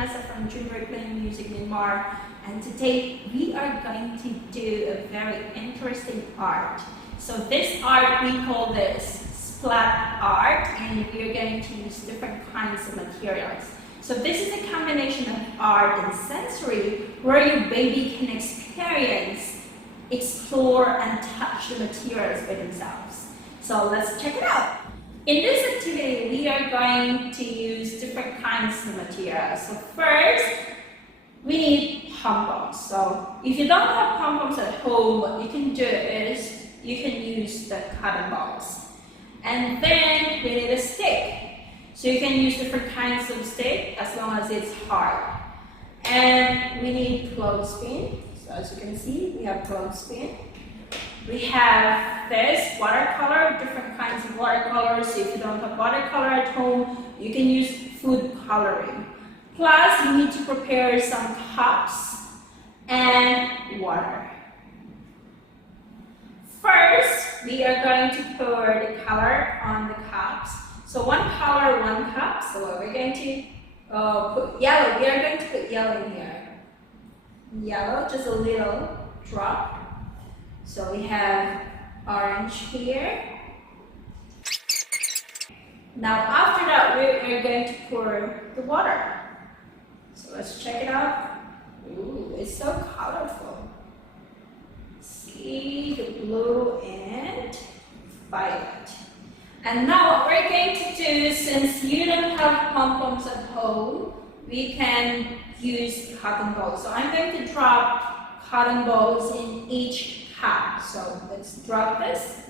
Janessa from Gymboree playing music Myanmar, and today we are going to do a very interesting art. So this art, we call this splat art, and we are going to use different kinds of materials. So this is a combination of art and sensory where your baby can experience, explore and touch the materials by themselves. So let's check it out. In this activity, we are going to use different kinds of materials. So first, we need pom-poms. So if you don't have pom-poms at home, what you can do is you can use the cotton balls. And then we need a stick. So you can use different kinds of stick as long as it's hard. And we need clothespin. So as you can see, we have clothespin. We have this watercolor, different kinds of watercolors. So if you don't have watercolor at home, you can use food coloring. Plus, you need to prepare some cups and water. First, we are going to pour the color on the cups. So one color, one cup. So we're going to put yellow. We are going to put yellow in here. Yellow, just a little drop. So we have orange here. Now after that, we are going to pour the water. So let's check it out. Ooh, it's so colorful. See the blue and violet. And now what we're going to do, since you don't have pom-poms at home, we can use cotton balls. So I'm going to drop cotton balls in each cup. So let's drop this.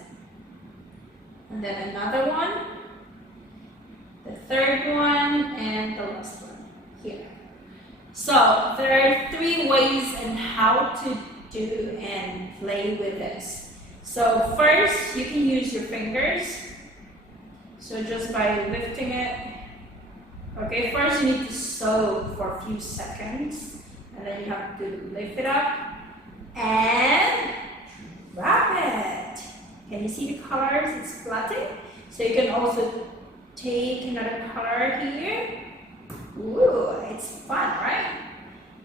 And then another one. The third one and the last one here. So there are three ways in how to do and play with this. So first, you can use your fingers. So just by lifting it. Okay, first you need to soak for a few seconds. And then you have to lift it up and wrap it. Can you see the colors? It's splatting. So you can also take another color here. Ooh, it's fun, right?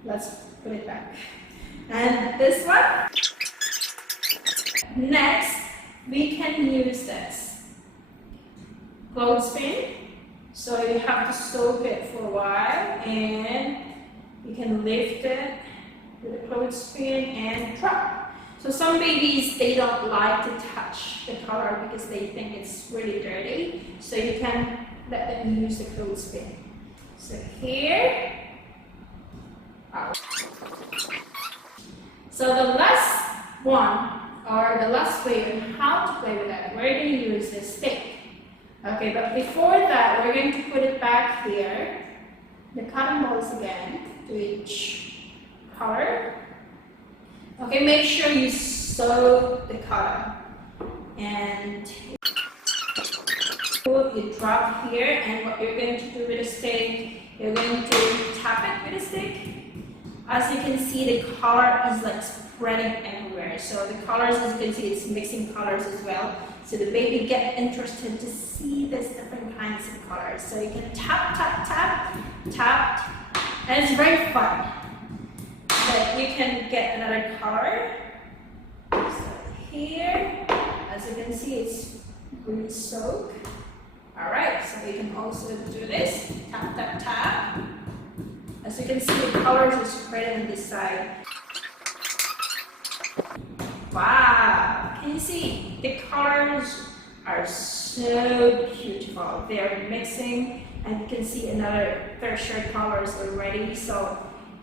Let's put it back. And this one. Next, we can use this clothespin. So you have to soak it for a while, and you can lift it with a clothespin and drop. So some babies, they don't like to touch the color because they think it's really dirty. So you can let them use the clothespin. So here. So the last one, or the last way on how to play with that, we're going to use the stick. Okay, but before that, we're going to put it back here. The cotton balls again to each color. Okay, make sure you soak the color. And you drop here, and what you're going to do with a stick, you're going to tap it with a stick. As you can see, the color is like spreading everywhere. So the colors, as you can see, it's mixing colors as well. So the baby get interested to see these different kinds of colors. So you can tap, tap, tap, tap, and it's very fun. But you can get another color. So here, as you can see, it's really soaked. All right, so you can also do this, tap, tap, tap. As you can see, the colors are spreading on this side. Wow, can you see? The colors are so beautiful. They are mixing, and you can see another tertiary colors already. So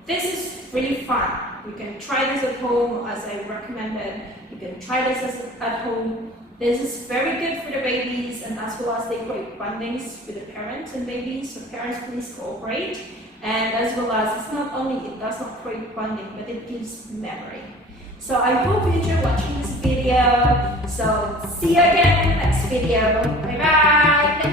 this is really fun. You can try this at home, as I recommended. You can try this at home. This is very good for the babies, and as well as they create bondings with the parents and babies. So parents, please cooperate. And as well as, it's not only, it does not create bonding, but it gives memory. So I hope you enjoyed watching this video. So see you again in the next video. Bye bye.